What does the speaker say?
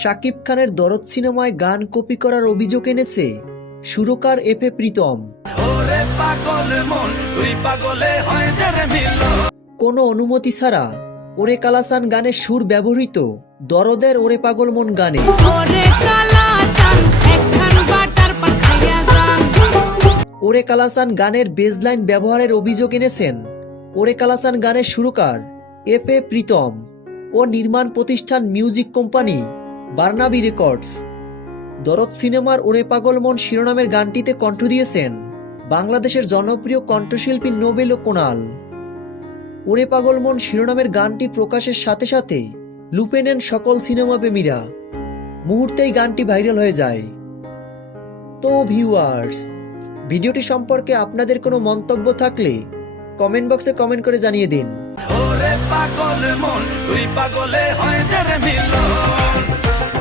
শাকিব খানের দরদ সিনেমায় গান কপি করার অভিযোগ এনেছে সুরকার এফ এ প্রীতম। ওরে পাগল তুই পাগলে যে রে মিল কোনো অনুমতি ছাড়া ওরে কালাসান গানের সুর ব্যবহৃত দরদের ওরে পাগল মন গানে। ওরে কালাসান গানের বেজলাইন ব্যবহারের অভিযোগ এনেছেন ওরে কালাসান গানের সুরকার এফ এ প্রীতম ও নির্মাণ প্রতিষ্ঠান মিউজিক কোম্পানি বার্নাবি রেকর্ডস। দরদ সিনেমার ওরে পাগল মন শিরোনামের গানটিতে কণ্ঠ দিয়েছেন বাংলাদেশের জনপ্রিয় কণ্ঠশিল্পী নোবেল ও কোনাল। ওরে পাগল মন শিরোনামের গানটি প্রকাশের সাথে সাথে লুপে নেন সকল সিনেমা প্রেমীরা মুহূর্তেই গানটি ভাইরাল হয়ে যায়। তো ভিউয়ার্স, ভিডিওটি সম্পর্কে আপনাদের কোনো মন্তব্য থাকলে কমেন্ট বক্সে কমেন্ট করে জানিয়ে দিন। ওরে পাগল মন, তুই পাগলে হয় যে মিল